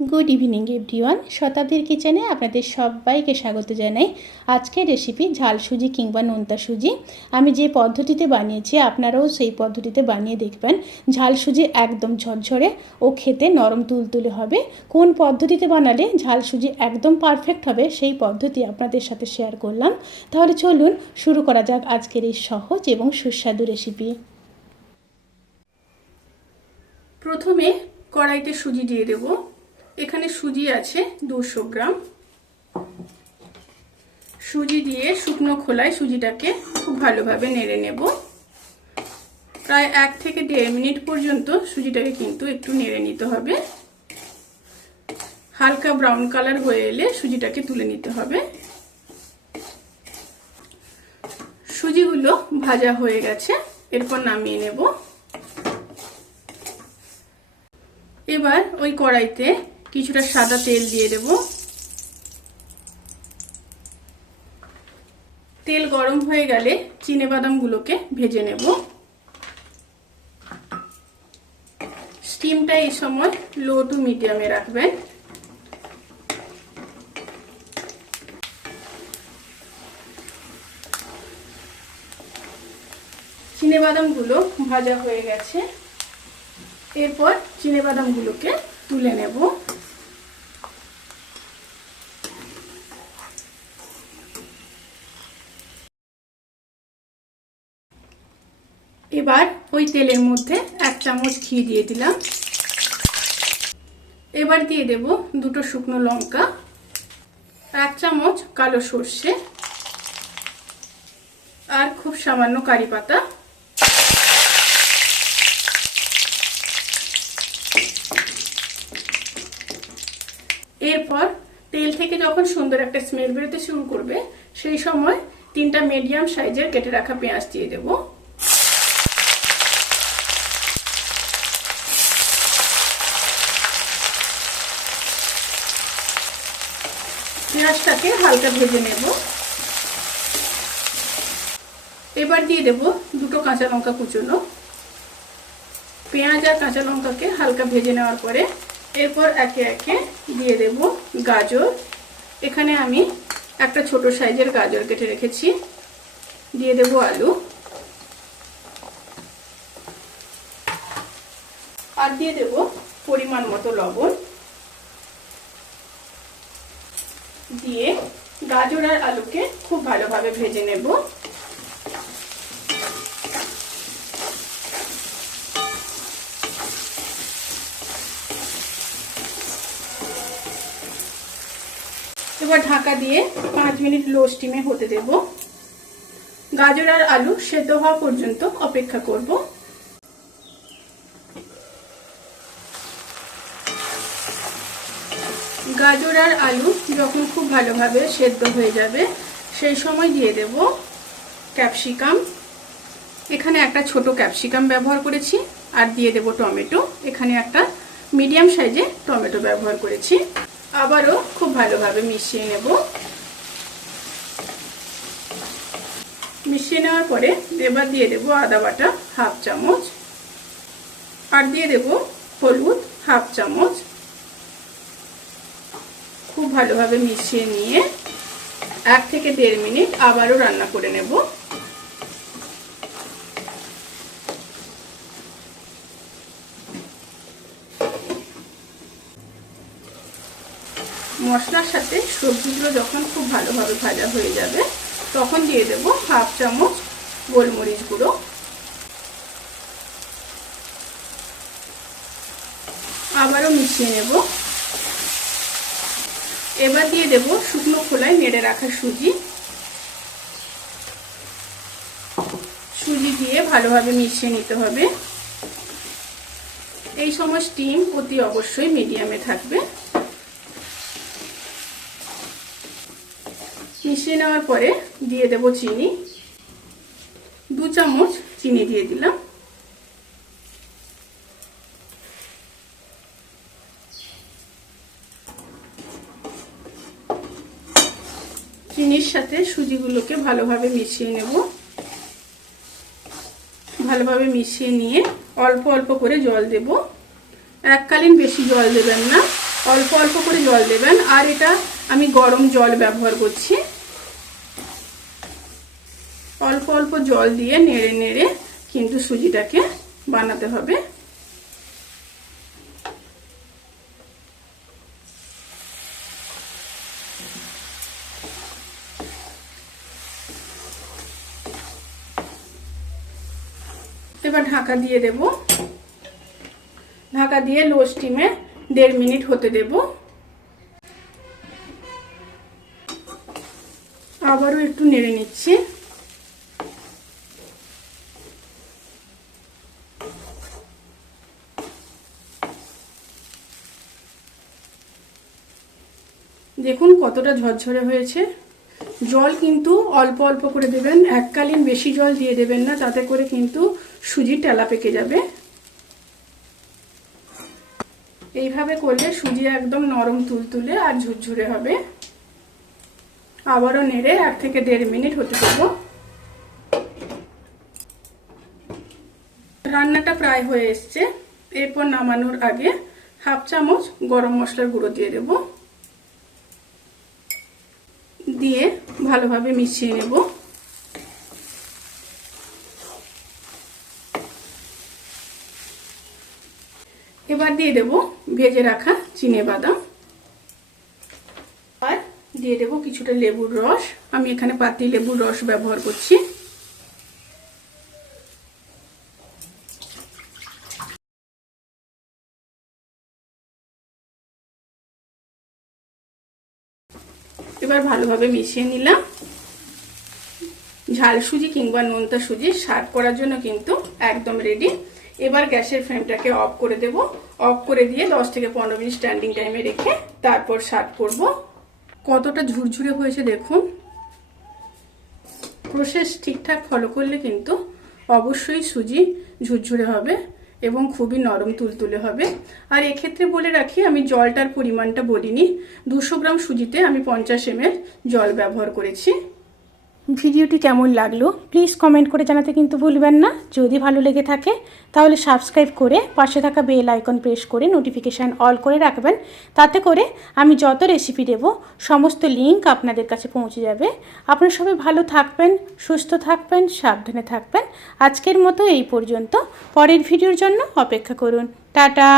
Good evening everyone, শতাব্দীর কিচেনে আপনাদের সবাইকে স্বাগত জানাই। আজকের রেসিপি ঝাল সুজি কিংবা নোনতা সুজি। আমি যে পদ্ধতিতে বানিয়েছি আপনারাও সেই পদ্ধতিতে বানিয়ে দেখবেন। ঝাল সুজি একদম ঝরঝরে ও খেতে নরম তুলতুলে হবে। কোন পদ্ধতিতে বানালে ঝাল সুজি একদম পারফেক্ট হবে সেই পদ্ধতি আপনাদের সাথে শেয়ার করলাম। তাহলে চলুন শুরু করা যাক আজকের এই সহজ এবং সুস্বাদু রেসিপি। প্রথমে কড়াইতে সুজি দিয়ে দেব। এখানে সুজি আছে 200 গ্রাম। সুজি দিয়ে শুকনো খোলায় সুজিটাকে খুব ভালোভাবে নেড়ে নেব। প্রায় 1 থেকে 1.5 মিনিট পর্যন্ত সুজিটাকে কিন্তু একটু নেড়ে নিতে হবে। হালকা ব্রাউন কালার হয়ে এলে সুজিটাকে তুলে নিতে হবে। সুজিগুলো ভাজা হয়ে গেছে, এরপর নামিয়ে নেব। এবার ওই কড়াইতে কিছুটা সাদা তেল দিয়ে দেব। তেল গরম হয়ে গেলে চিনেবাদামগুলোকে ভেজে নেব। স্টিমটা এই সময় লো টু মিডিয়ামে রাখবেন। চিনেবাদামগুলো ভাজা হয়ে গেছে, এরপর চিনেবাদামগুলোকে তুলে নেব। এবার ওই তেলের মধ্যে 1 চামচ ঘি দিয়ে দিলাম। এবার দিয়ে দেব 2টো শুকনো লঙ্কা, 1 চামচ কালো সর্ষে আর খুব সামান্য কারি পাতা। এরপর তেল থেকে যখন সুন্দর একটা স্মেল বেরোতে শুরু করবে সেই সময় 3টা মিডিয়াম সাইজের কেটে রাখা পেঁয়াজ দিয়ে দেব। পেঁয়াজটাকে হালকা ভেজে নেব। এবার দিয়ে দেব 2টো কাঁচা লঙ্কা কুচোনো। পেঁয়াজ আর কাঁচা লঙ্কাকে হালকা ভেজে নেওয়ার পরে এরপর একে একে দিয়ে দেব গাজর। এখানে আমি একটা ছোট সাইজের গাজর কেটে রেখেছি। দিয়ে দেব আলু আর দিয়ে দেব পরিমাণ মতো লবণ। দিয়ে গাজর আর আলুকে খুব ভালোভাবে ভেজে নেব। এবার ঢাকা দিয়ে 5 মিনিট লো স্টিমে হতে দেব। গাজর আর আলু সেদ্ধ হওয়া পর্যন্ত অপেক্ষা করব। গাজর আর আলু যখন খুব ভালোভাবে সেদ্ধ হয়ে যাবে সেই সময় দিয়ে দেব ক্যাপসিকাম। এখানে একটা ছোট ক্যাপসিকাম ব্যবহার করেছি। আর দিয়ে দেব টমেটো। এখানে একটা মিডিয়াম সাইজে টমেটো ব্যবহার করেছি। আবারও খুব ভালোভাবে মিশিয়ে নেব। মিশিয়ে নেওয়ার পরে এবার দিয়ে দেব আদা বাটা 1/2 চামচ আর দিয়ে দেব হলুদ 1/2 চামচ। খুব ভালোভাবে মিশিয়ে নিয়ে 1 থেকে 1.5 মিনিট আবারও রান্না করে নেব। মশলার সাথে সবজিগুলো যখন খুব ভালোভাবে ভাজা হয়ে যাবে তখন দিয়ে দেব 1/2 চামচ গোলমরিচ গুঁড়ো। আবারও মিশিয়ে নেব। এবার দিয়ে দেব শুকনো খোলায় নেড়ে রাখা সুজি। সুজি দিয়ে ভালোভাবে মিশিয়ে নিতে হবে। এই সময় স্টিম অতি অবশ্যই মিডিয়ামে থাকবে। মিশিয়ে নেওয়ার পরে দিয়ে দেব চিনি। 2 চামচ চিনি দিয়ে দিলাম। চিনির সাথে সুজিগুলোকে ভালোভাবে মিশিয়ে নেব। ভালোভাবে মিশিয়ে নিয়ে অল্প অল্প করে জল দেব। এককালীন বেশি জল দেবেন না, অল্প অল্প করে জল দেবেন। আর এটা আমি গরম জল ব্যবহার করছি। অল্প অল্প জল দিয়ে নেড়ে নেড়ে কিন্তু সুজিটাকে বানাতে হবে। এবার ঢাকা দিয়ে দেব। ঢাকা দিয়ে লো স্টিমে 1.5 মিনিট হতে দেব। আবারও একটু নেড়ে নিচ্ছি। দেখুন কতটা ঝরঝরে হয়েছে। জল কিন্তু অল্প অল্প করে দেবেন, এককালীন বেশি জল দিয়ে দেবেন না, তাতে করে কিন্তু সুজি টেলা পেকে যাবে। এইভাবে করলে সুজি একদম নরম তুলতুলে আর ঝুরঝুরে হবে। আবারও নেড়ে 1 থেকে 1.5 মিনিট হতে দেব। রান্নাটা প্রায় হয়ে এসছে। এরপর নামানোর আগে 1/2 চামচ গরম মশলার গুঁড়ো দিয়ে দেব। দিয়ে ভালোভাবে মিশিয়ে নেব। এবার দিয়ে দেব ভেজে রাখা চিনেবাদাম। আর দিয়ে দেব কিছুটা লেবুর রস। আমি এখানে পাতি লেবুর রস ব্যবহার করছি। এবার ভালোভাবে মিশিয়ে নিলাম। ঝাল সুজি কিংবা নোনতা সুজি সার্ভ করার জন্য কিন্তু একদম রেডি। এবার গ্যাসের ফ্লেমটাকে অফ করে দেব। অফ করে দিয়ে 10 থেকে 15 মিনিট স্ট্যান্ডিং টাইমে রেখে তারপর সার্ভ করব। কতটা ঝুরঝুরে হয়েছে দেখুন। প্রসেস ঠিকঠাক ফলো করলে কিন্তু অবশ্যই সুজি ঝুরঝুরে হবে এবং খুবই নরম তুলতুলে হবে। আর এক্ষেত্রে বলে রাখি, আমি জলটার পরিমাণটা বলিনি। 200 গ্রাম সুজিতে আমি 50 ml জল ব্যবহার করেছি। ভিডিওটি কেমন লাগলো প্লিজ কমেন্ট করে জানাতে কিন্তু ভুলবেন না। যদি ভালো লেগে থাকে তাহলে সাবস্ক্রাইব করে পাশে থাকা বেল আইকন প্রেস করে নোটিফিকেশান অল করে রাখবেন। তাতে করে আমি যত রেসিপি দেব সমস্ত লিঙ্ক আপনাদের কাছে পৌঁছে যাবে। আপনারা সবাই ভালো থাকবেন, সুস্থ থাকবেন, সাবধানে থাকবেন। আজকের মতো এই পর্যন্ত। পরের ভিডিওর জন্য অপেক্ষা করুন। টাটা।